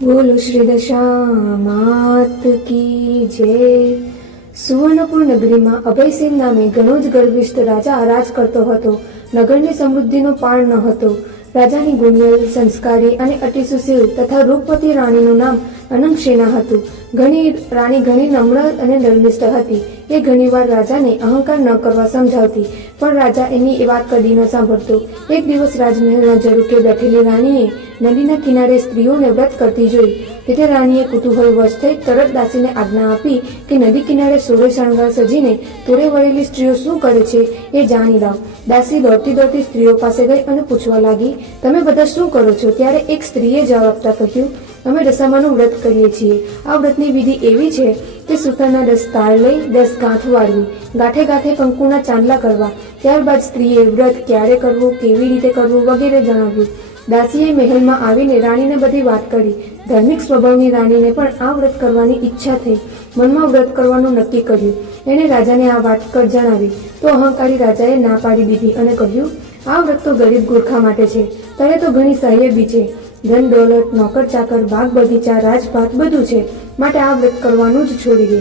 બોલો શ્રી દશા માત કી જય। સુવર્ણપુર નગરીમાં અભયસિંહ નામે ઘણો જ ગર્વિષ્ઠ રાજા રાજ કરતો હતો। નગરની સમૃદ્ધિનો પાર ન હતો। રાજાની ગુણિયલ, સંસ્કારી અને અતિ સુશીલ તથા રૂપવતી રાણીનું નામ અનંગસેના હતું। રાણી ઘણી નમ્ર અને ધર્મિષ્ઠ હતી। એ ઘણીવાર રાજાને અહંકાર ન કરવા સમજાવતી, પણ રાજા એની એ વાત કદી ન સાંભળતો। એક દિવસ રાજમહેલના ઝરૂખે બેઠેલી રાણીએ નદીના કિનારે સ્ત્રીઓને વ્રત કરતી જોઈ, તેથી રાણીએ કુતૂહલવશ થઈ તરત દાસીને આજ્ઞા આપી કે નદી કિનારે સોળે શણગાર સજીને તોડે વળેલી સ્ત્રીઓ શું કરે છે એ જાણી લાવ। દાસી દોડતી દોડતી સ્ત્રીઓ પાસે ગઈ અને પૂછવા લાગી, તમે બધા શું કરો છો? ત્યારે એક સ્ત્રીએ જવાબ આપતા કહ્યું, અમે દશામાનું વ્રત કરીએ છીએ। આ વ્રતની વિધિ એવી છે કે સૂતરના 10 તાર લઈ 10 ગાંઠ વાળવી, ગાંઠે ગાંઠે કંકુના ચાંદલા કરવા। ત્યારબાદ સ્ત્રીએ વ્રત ક્યારે કરવું, કેવી રીતે કરવું વગેરે જણાવ્યું। દાસીએ મહેલમાં આવીને રાણીને બધી વાત કરી। ધાર્મિક સ્વભાવની રાણીને પણ આ વ્રત કરવાની ઈચ્છા થઈ। મનમાં વ્રત કરવાનું નક્કી કર્યું। એણે રાજાને આ વાત જણાવી તો અહંકારી રાજાએ ના પાડી દીધી અને કહ્યું, આ વ્રત તો ગરીબ ગુરખા માટે છે। તને તો ઘણી સાહેબી છે, ધન દોલત, નોકર ચાકર, બાગ બગીચા, રાજપાટ બધું છે, માટે આ વ્રત કરવાનું જ છોડી દે।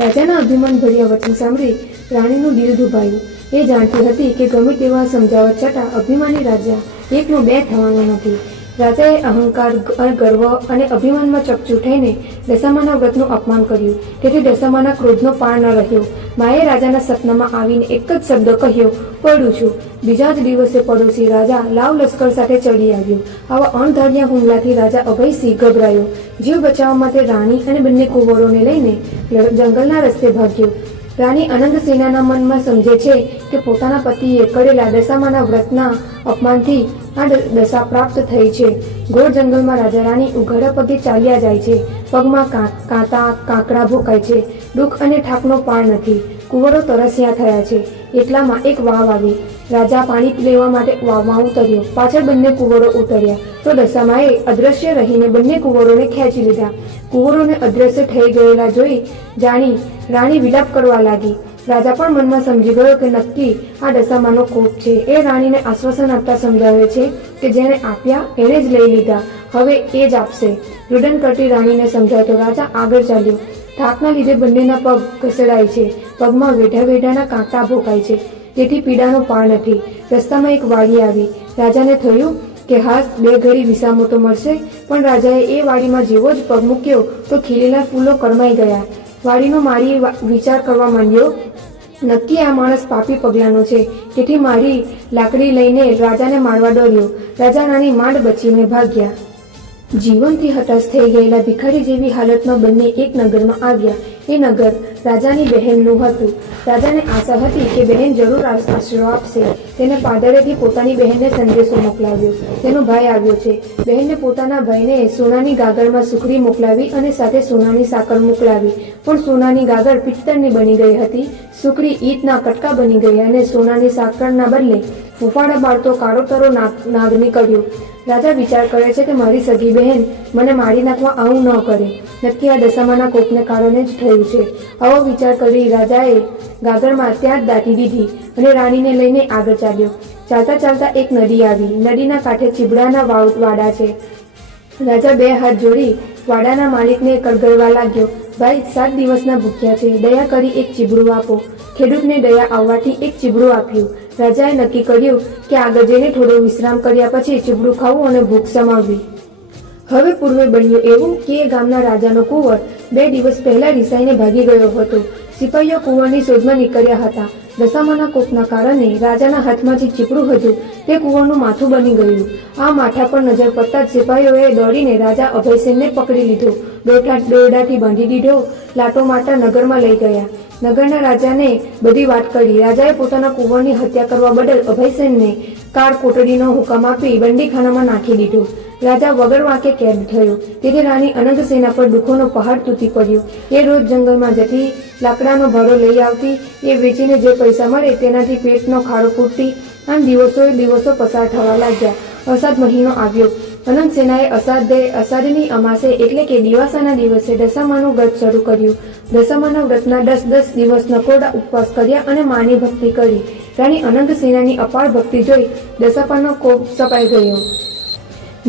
રાજાના અભિમાન ભર્યા વચન સાંભળી રાણીનું દિલ દુભાયું। એ જાણતી હતી કે ગમે તેવા સમજાવટ છતાં અભિમાની રાજા એકનો બે થવાનો નથી। રાજાએ અહંકાર, ગર્વ અને અભિમાનમાં ચકચૂ થઈને દશામાના વ્રતનું અપમાન કર્યું, તેથી દશામાના ક્રોધનો પાર ન રહ્યો। માએ રાજાના સપનામાં આવીને એક જ શબ્દ કહ્યો, પડું છું। બીજા જ દિવસે પડોશી રાજા લાવ લશ્કર સાથે ચડી આવ્યો। આવા અણધાર્યા હુમલાથી રાજા અભયસિંહ ગભરાયો। જીવ બચાવવા માટે રાણી અને બંને કુંવરોને લઈને જંગલના રસ્તે ભાગ્યો। રાણી અનંગસેનાના મનમાં સમજે છે કે પોતાના પતિએ કરેલા દશામાના વ્રતના અપમાનથી આ દશા પ્રાપ્ત થઈ છે। ઘોર જંગલમાં રાજા રાણી ઉઘાડા પગે ચાલ્યા જાય છે। પગમાં કાંટા કાંકરા ભોકાય છે। દુઃખ અને ઠાકનો પાર નથી। કુંવરો તરસ્યા થયા છે। એટલામાં એક વાવ આવી। રાજા પાણી લેવા માટે વાવમાં ઉતર્યો। પાછળ બંને કુંવરો ઉતર્યા તો દશામાએ અદ્રશ્ય રહીને બંને કુંવરોને ખેંચી લીધા। કુંવરોને અદ્રશ્ય થઈ ગયેલા જોઈ રાણી વિલાપ કરવા લાગી। રાજા પણ મનમાં સમજી ગયો કે નક્કી આ દશામાનો કોપ છે। એ રાણીને આશ્વાસન આપતા સમજાવે છે કે જેને આપ્યા એણે જ લઈ લીધા, હવે એ જ આપશે। રુદન કરતી રાણીને સમજાવતો રાજા આગળ ચાલ્યો। થાકના લીધે બંનેના પગ ઘસડાય છે। પગમાં વેઢાના કાંટા ભોકાય છે, તેથી પીડાનો પાર નથી। રસ્તામાં એક વાડી આવી। રાજાને થયું કે હાશ, બે ઘડી વિસામો તો મળશે, પણ રાજાએ એ વાડીમાં જેવો જ પગ મૂક્યો તો ખીલેલા ફૂલો કરમાઈ ગયા। વાડીનો માળી વિચાર કરવા માંડ્યો, નક્કી આ માણસ પાપી પગલાનો છે, તેથી મારી લાકડી લઈને રાજાને મારવા દોડ્યો। રાજા રાણી માંડ બચીને ભાગ્યા। જીવનથી હતાશ થઈ ગયેલા ભિખારી જેવી હાલતમાં બંને એક નગરમાં આવ્યા। એ નગર રાજાની બહેનનું હતું। રાજાને આશા હતી કે બહેન જરૂર આશરો આપશે। તેને પાદરેથી પોતાની બહેનને સંદેશો મોકલાવ્યો, તેનો ભાઈ આવ્યો છે। બહેનને પોતાના ભાઈને સોનાની ગાગરમાં સુખડી મોકલાવી અને સાથે સોનાની સાકર મોકલાવી, પણ સોનાની ગાગર પિત્તળની બની ગઈ હતી। સુખડી ઈંટના કટકા બની ગઈ અને સોનાની સાકરના બદલે ફૂફાડા બાળતો કાળોતરો નાગ નીકળ્યો। રાજા વિચાર કરે છે કે મારી સગી બહેન મને મારી નાખવા આવું ન કરે, નક્કી આ દશામાના કોપને કારણે જ થયું છે। આવો વિચાર કરી રાજાએ ગાગરમાં ત્યાં જ દાટી દીધી અને રાણીને લઈને આગળ ચાલ્યો। ચાલતા ચાલતા એક નદી આવી। નદીના કાંઠે ચીબડાના વાડા છે। રાજા બે હાથ જોડી વાડાના માલિકને કરગરવા લાગ્યો, ભાઈ 7 દિવસના ભૂખ્યા છે, દયા કરી એક ચીબડું આપો। ખેડૂતને દયા આવવાથી એક ચીબડું આપ્યું। રાજાએ નક્કી કર્યું કે આગળ જઈને થોડો વિશ્રામ કર્યા પછી ચીબડું ખાવું અને ભૂખ સમાવવી। હવે પૂર્વે બન્યું એવું કે એ ગામના રાજાનો કુંવર 2 દિવસ પહેલા રિસાઈને ભાગી ગયો હતો। સિપાહીઓ કુંવરની શોધમાં નીકળ્યા હતા। દશામાના કોપના કારણે રાજાના હાથમાં જે ચીપડું હતું તે કુંવરનું માથું બની ગયું। આ માથા પર નજર પડતા જ સિપાહીઓએ દોડીને રાજા અભયસિંહને પકડી લીધો, દોરડાથી બાંધી દીધો, લાટો મારતા નગરમાં લઈ ગયા। નગરના રાજાને બધી વાત કરી। રાજાએ પોતાના કુંવરની હત્યા કરવા બદલ અભયસિંહને કાળ કોટડીનો હુકમ આપી બંદીખાનામાં નાખી દીધો। રાજા વગર વાંકે કેદ થયો, તેથી રાણી અનંગસેના પર દુઃખોનો પહાડ તૂટી પડ્યો। એ રોજ જંગલમાં જતી, લાકડાનો ભારો લઈ આવતી, એ વેચીને જે પૈસા મળે તેનાથી પેટનો ખાડો પૂરતી। આમ દિવસો પસાર થવા લાગ્યા। અષાઢ મહિનો આવ્યો। અનંગસેનાએ અષાઢની અમાસે એટલે કે દિવાસાના દિવસે દશામાનું વ્રત શરૂ કર્યું। દશામાના વ્રતના 10 દિવસ નકોરડા ઉપવાસ કર્યા અને માની ભક્તિ કરી। રાણી અનંગસેનાની અપાર ભક્તિ જોઈ દશામાનો કોપ સપાઈ ગયો।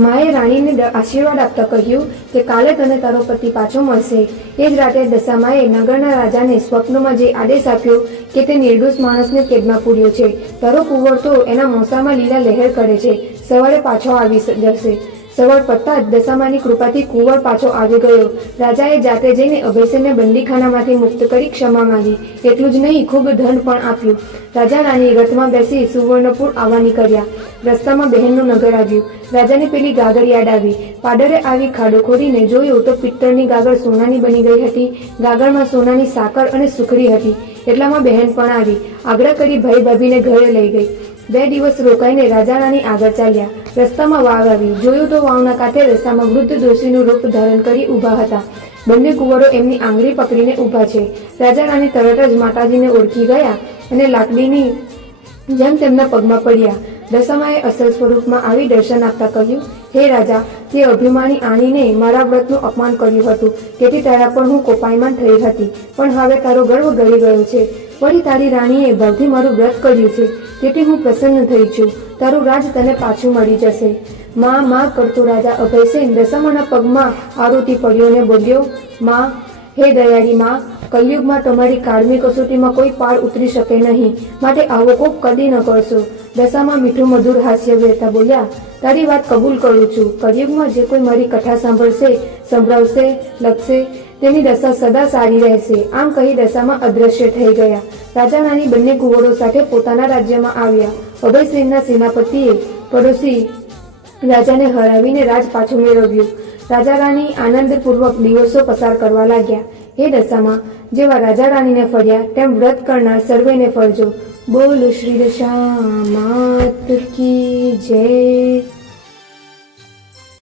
માએ રાણીને આશીર્વાદ આપતા કહ્યું કે કાલે તને તારો પતિ પાછો મળશે. એ જ રાતે દશામાએ નગરના રાજાને સ્વપ્નમાં જે આદેશ આપ્યો કે તે નિર્દોષ માણસને કેદમાં પૂર્યો છે. તારો કુંવર તો એના મોસામાં લીલા લહેર કરે છે, સવારે પાછો આવી જશે. સવાર પડતા જ દશામાની કૃપાથી કુંવર પાછો આવી ગયો. રાજાએ જાતે જઈને અભયસેનને બંદીખાનામાંથી મુક્ત કરી ક્ષમા માંગી. એટલું જ નહીં, ખૂબ ધન પણ આપ્યું. રાજા રાણી રથમાં બેસી સુવર્ણપુર આવવા નીકળ્યા. રસ્તામાં બહેનનું નગર આવ્યું. રાજાને પેલી ગાગર યાદ આવી. પાડરે આવી ખાડો ખોરીને જોયું તો પિત્તળની ગાગર સોનાની બની ગઈ હતી. ગાગરમાં સોનાની સાકર અને સુખડી હતી. એટલામાં બહેન પણ આવી. આગ્રહ કરી ભાઈ ભાભીને ઘરે લઈ ગઈ. 2 દિવસ રોકાઈને રાજા રાણી આગળ ચાલ્યા. રસ્તામાં વાવ આવી. જોયું તો વાવના કાંઠે રસ્તામાં વૃદ્ધ ડોશીનું રૂપ ધારણ કરી ઊભા હતા. બંને કુંવરો એમની આંગળી પકડીને ઊભા છે. રાજા રાણી તરત જ માતાજીને ઓળખી ગયા અને લાકડીની જેમ તેમના પગમાં પડ્યા. દશામાએ અસલ સ્વરૂપમાં આવી દર્શન આપતા કહ્યું, હે રાજા, તે અભિમાની આણીને મારા વ્રતનું અપમાન કર્યું હતું, તેથી તારા પર હું કોપાયમાન થઈ હતી, પણ હવે તારો ગર્વ ગળી ગયો છે. વળી તારી રાણીએ ભાવથી મારું વ્રત કર્યું છે, તેથી હું પ્રસન્ન થઈ છું. તારું રાજ તને પાછું મળી જશે. માં કરતો રાજા અભયસેન દશામાના પગમાં આરોટી પડ્યો ને બોલ્યો, માં, હે દયાળી માં, કલયુગમાં તમારી કાળમી કસોટીમાં કોઈ પાર ઉતરી શકે નહીં, માટે આવો કોપ કદી ન કરશો. દશામાં મીઠું મધુર હાસ્ય વેરતા બોલ્યા, તારી વાત કબૂલ કરું છું. કલયુગમાં જે કોઈ મારી કથા સાંભળશે, સંભળાવશે, લખશે, તેની દશા સદા સારી રહેશે. આમ કહી દશામાં અદ્રશ્ય થઈ ગયા. રાજા રાણી બંને કુંવરો સાથે પોતાના રાજ્યમાં આવ્યા. અભયસેનના સેનાપતિએ પડોશી રાજાને હરાવીને રાજ પાછું મેળવ્યું. રાજા રાણી આનંદપૂર્વક દિવસો પસાર કરવા લાગ્યા. હે દશામાં, જેવા રાજા રાણીને ફળ્યા તેમ વ્રત કરનાર સર્વેને ફળજો. બોલ શ્રી દશા માત કી જય.